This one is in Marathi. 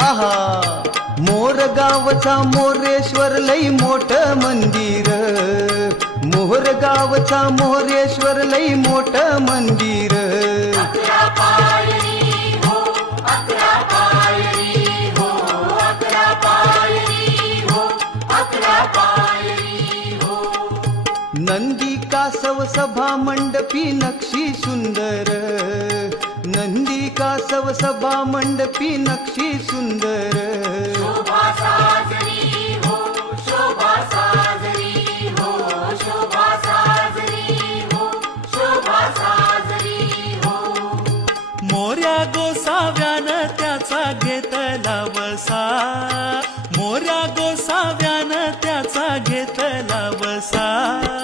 आहा मोर गावचा मोरेश्वर लई मोठ मंदिर. मोहर गावचा मोरेश्वर लई मोठ मंदिर. नंदी कासव सभा मंडपी नक्षी सुंदर. कासव सभा मंडपी नक्षी सुंदर? शोभा साजरी मोऱ्या गोसाव्यानं त्याचा घेतला बसा मोऱ्या गोसाव्यानं त्याचा घेतला बसा